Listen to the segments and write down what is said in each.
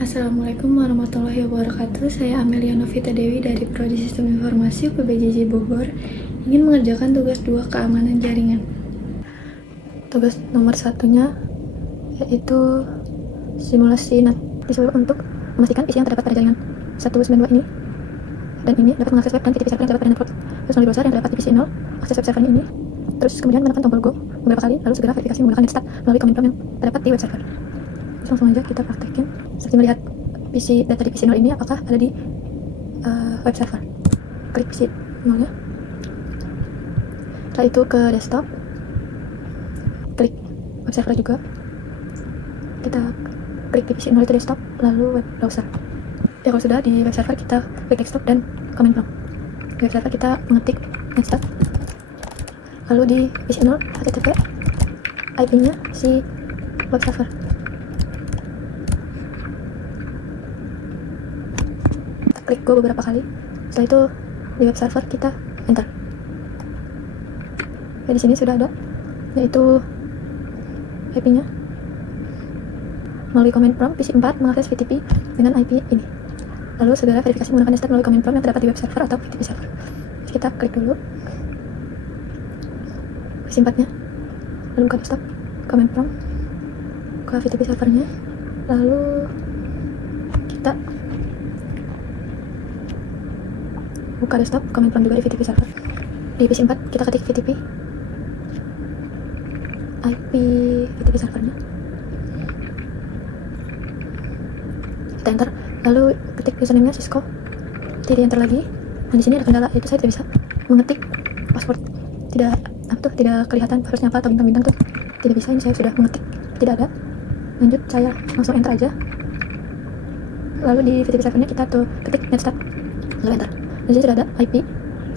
Assalamualaikum warahmatullahi wabarakatuh. Saya Amelia Novita Dewi dari Prodi Sistem Informasi UPBJJ Bogor, ingin mengerjakan tugas 2 keamanan jaringan. Tugas nomor satunya yaitu simulasi untuk memastikan PC yang terdapat pada jaringan 192 ini dan ini dapat mengakses web dan VTP server yang terdapat pada network. Terus melalui browser yang terdapat di PC 0, akses web servernya ini. Terus kemudian menekan tombol Go beberapa kali, lalu segera verifikasi menggunakan netstat melalui command prompt yang terdapat di web server. Terus langsung aja kita praktekin. Seperti melihat data di PC 0 ini apakah ada di web server. Klik PC 0 nya. Setelah itu ke desktop, klik web server juga. Kita klik di PC 0 itu desktop, lalu web browser. Ya, kalau sudah di web server, kita klik desktop dan command prompt. Di web server kita mengetik netstat, lalu di PC 0 http IP-nya si web server. Kita klik go beberapa kali. Setelah itu di web server kita enter. Ya, di sini sudah ada, yaitu IP-nya. Melalui command prompt PC 4 mengakses VTP dengan IP ini. Lalu segera verifikasi menggunakan netstat melalui command prompt yang terdapat di web server atau VTP server. Jadi kita klik dulu PC 4-nya, lalu buka desktop, command prompt, buka VTP servernya, lalu kita buka desktop, command prompt juga di VTP server. Di PC 4 kita ketik VTP IP VTP servernya, kita enter, lalu ketik username-nya Cisco, di enter lagi. Nah, di sini ada kendala, yaitu saya tidak bisa mengetik password, tidak kelihatan passwordnya apa atau bintang-bintang tuh tidak bisa. Ini saya sudah mengetik, tidak ada. Lanjut, saya langsung enter aja. Lalu di VTP servernya kita tuh ketik netstat, lalu enter. Di sini sudah ada IP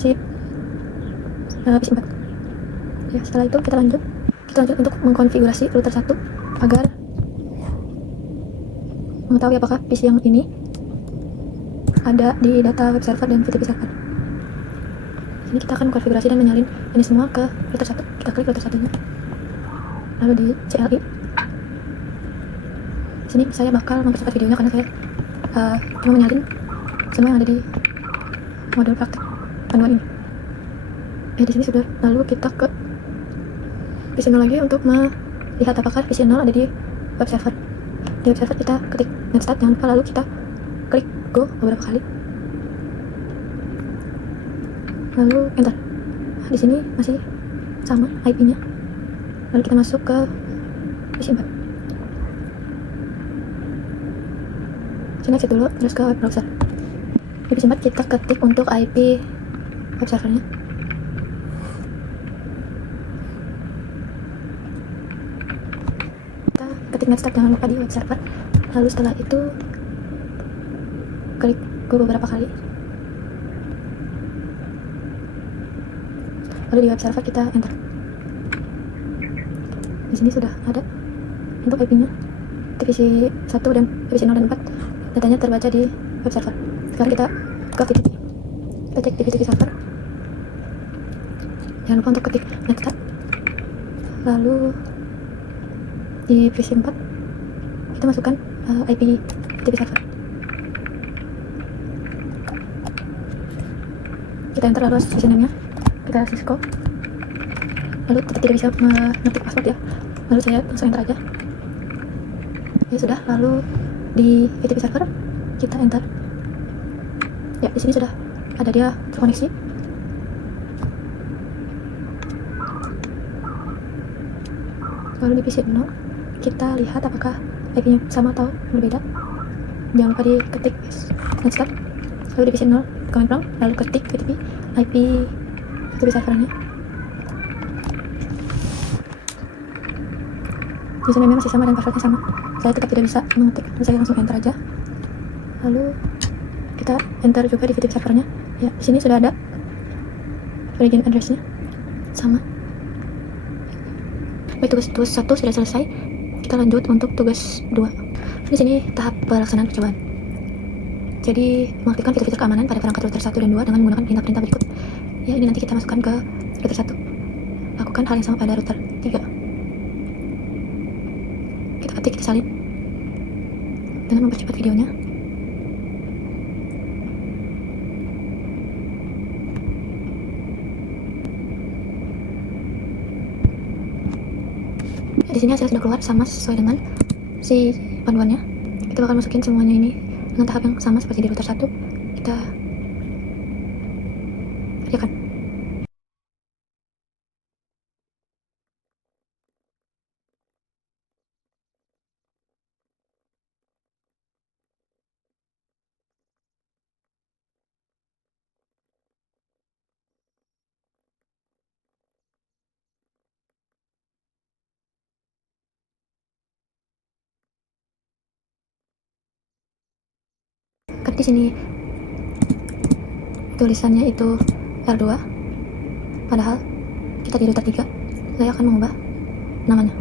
si PC 4. Ya, setelah itu kita lanjut untuk mengkonfigurasi router 1 agar mengetahui apakah PC yang ini ada di data web server dan VTP server. Ini kita akan konfigurasi dan menyalin ini semua ke router 1. Kita klik router 1-nya, lalu di CLI. Sini saya bakal mempercepat videonya karena saya cuma menyalin semua yang ada di modul praktek panduan ini. Di sini sudah. Lalu kita ke PC 0 lagi untuk melihat apakah PC 0 ada di web server. Di web server kita ketik netstat, jangan lupa, lalu kita klik go beberapa kali, lalu enter. Di sini masih sama IP-nya. Lalu kita masuk ke PC 4. Sini exit dulu, terus ke web browser. Di PC 4 kita ketik untuk IP web servernya. Kita ketik netstat, jangan lupa, di web server. Lalu setelah itu klik go beberapa kali. Lalu di web server kita enter. Di sini sudah ada untuk IP-nya. TPC 1 dan TPC 0 dan 4 datanya terbaca di web server. Sekarang kita ke VTP. Kita cek di VTP server. Jangan lupa untuk ketik netstat. Lalu di PC 4 kita masukkan IP VTP server. Kita enter, lalu username-nya kita Cisco. Lalu kita tidak bisa mengetik password ya, lalu saya langsung enter aja. Ya sudah, lalu di VTP server kita enter. Ya, di sini sudah ada dia terkoneksi. Lalu di PC 0 kita lihat apakah IP-nya sama atau berbeda. Jangan lupa diketik netstat, lalu di PC 0 command prompt, lalu ketik VTP IP VTP servernya. Username masih sama dan passwordnya sama. Saya tetap tidak bisa mengetik, saya langsung enter aja. Lalu kita enter juga di VTP servernya. Ya, di sini sudah ada origin address-nya sama. Baik, tugas 1 sudah selesai. Kita lanjut untuk tugas 2. Di sini tahap pelaksanaan percobaan. Jadi, mengaktifkan fitur-fitur keamanan pada perangkat router 1 dan 2 dengan menggunakan perintah-perintah berikut. Ya, ini nanti kita masukkan ke router 1. Lakukan hal yang sama pada router 3. Kita ketik, kita salin. dengan mempercepat videonya. Di sini hasil sudah keluar sama sesuai dengan si panduannya. Kita bakal masukin semuanya ini dengan tahap yang sama seperti di router 1. Kita kerjakan. Kan di sini tulisannya itu R2, padahal kita di router 3. Saya akan mengubah namanya.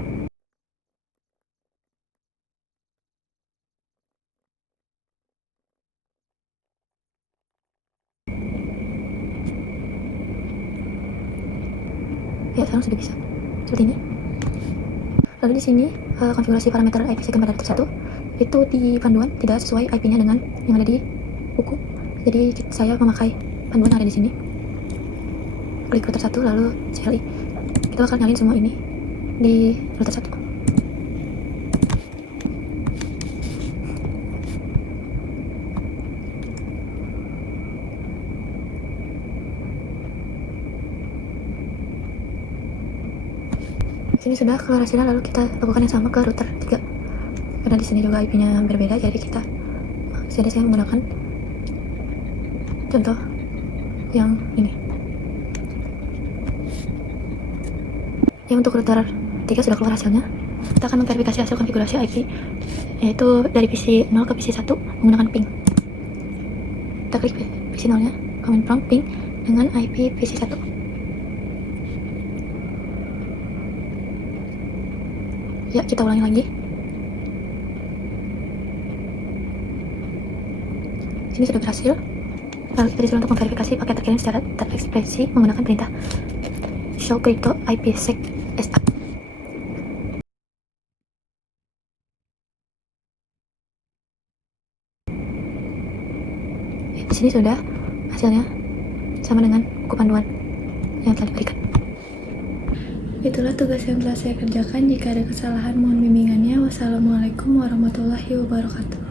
Ya, sekarang sudah bisa seperti ini. Lalu di sini konfigurasi parameter IP segmen pada router 1 itu di panduan tidak sesuai IP-nya dengan yang ada di buku. Jadi saya memakai panduan yang ada di sini. Klik router 1 lalu CLI. Kita bakal nyalin semua ini di router 1. Sini sudah keberhasilan, lalu kita lakukan yang sama ke router 3. Karena di sini juga IP-nya berbeda, jadi kita saya menggunakan contoh yang ini. Ya, untuk router 3 sudah keluar hasilnya. Kita akan memverifikasi hasil konfigurasi IP, yaitu dari PC 0 ke PC 1 menggunakan ping. Kita klik PC 0 nya, command prompt ping dengan IP PC 1. Ya, kita ulangi lagi. Sini sudah berhasil. Lalu kita disuruh untuk memverifikasi paket terkirim secara terekspresi menggunakan perintah show crypto IPsec SA. Ya, di sini sudah hasilnya sama dengan buku panduan yang telah diberikan. Itulah tugas yang telah saya kerjakan. Jika ada kesalahan, mohon bimbingannya. Wassalamualaikum warahmatullahi wabarakatuh.